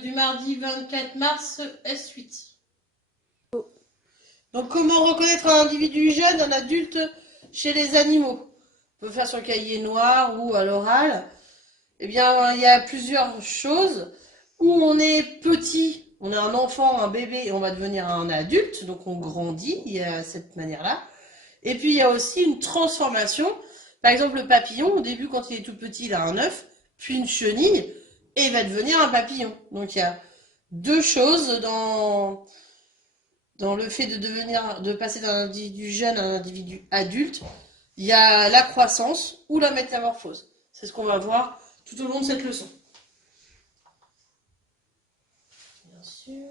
Du mardi 24 mars S8. Donc comment reconnaître un individu jeune, un adulte chez les animaux? On peut faire sur le cahier noir ou à l'oral. Eh bien, il y a plusieurs choses. Où on est petit, on est un enfant, un bébé, et on va devenir un adulte, donc on grandit, il y a cette manière-là. Et puis il y a aussi une transformation. Par exemple, le papillon, au début, quand il est tout petit, il a un œuf, puis une chenille, et il va devenir un papillon. Donc il y a deux choses dans le fait de passer d'un individu jeune à un individu adulte. Il y a la croissance ou la métamorphose. C'est ce qu'on va voir tout au long de cette leçon. Bien sûr.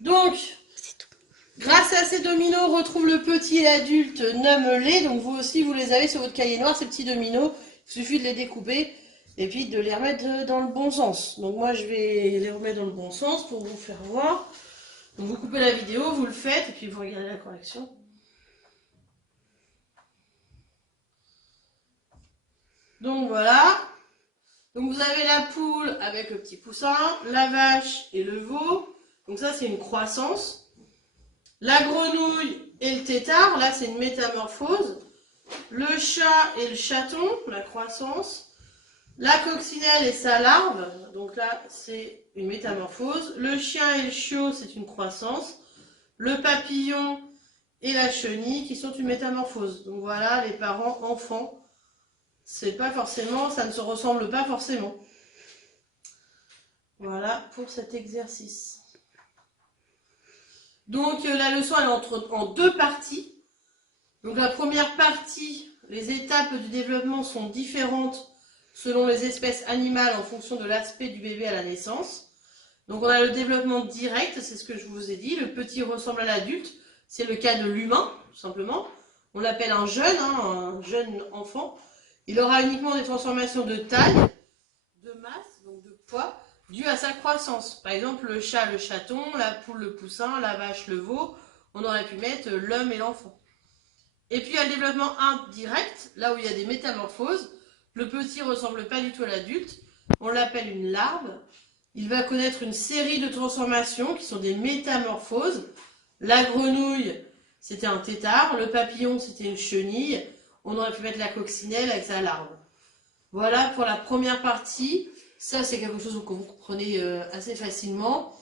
Donc, grâce à ces dominos, retrouve le petit et l'adulte, nomme-les. Donc vous aussi, vous les avez sur votre cahier noir, ces petits dominos. Il suffit de les découper et puis de les remettre dans le bon sens. Donc moi, je vais les remettre dans le bon sens pour vous faire voir. Donc vous coupez la vidéo, vous le faites et puis vous regardez la correction. Donc voilà. Donc vous avez la poule avec le petit poussin, la vache et le veau. Donc ça, c'est une croissance. La grenouille et le tétard, là c'est une métamorphose. Le chat et le chaton, la croissance. La coccinelle et sa larve, donc là c'est une métamorphose. Le chien et le chiot, c'est une croissance. Le papillon et la chenille qui sont une métamorphose. Donc voilà, les parents, enfants, c'est pas forcément, ça ne se ressemble pas forcément. Voilà pour cet exercice. Donc la leçon elle est en deux parties. Donc la première partie, les étapes du développement sont différentes selon les espèces animales en fonction de l'aspect du bébé à la naissance. Donc on a le développement direct, c'est ce que je vous ai dit, le petit ressemble à l'adulte, c'est le cas de l'humain, tout simplement. On l'appelle un jeune enfant. Il aura uniquement des transformations de taille, de masse, donc de poids, dues à sa croissance. Par exemple, le chat, le chaton, la poule, le poussin, la vache, le veau, on aurait pu mettre l'homme et l'enfant. Et puis il y a le développement indirect, là où il y a des métamorphoses. Le petit ne ressemble pas du tout à l'adulte, on l'appelle une larve. Il va connaître une série de transformations qui sont des métamorphoses. La grenouille, c'était un tétard, le papillon, c'était une chenille. On aurait pu mettre la coccinelle avec sa larve. Voilà pour la première partie. Ça, c'est quelque chose que vous comprenez assez facilement.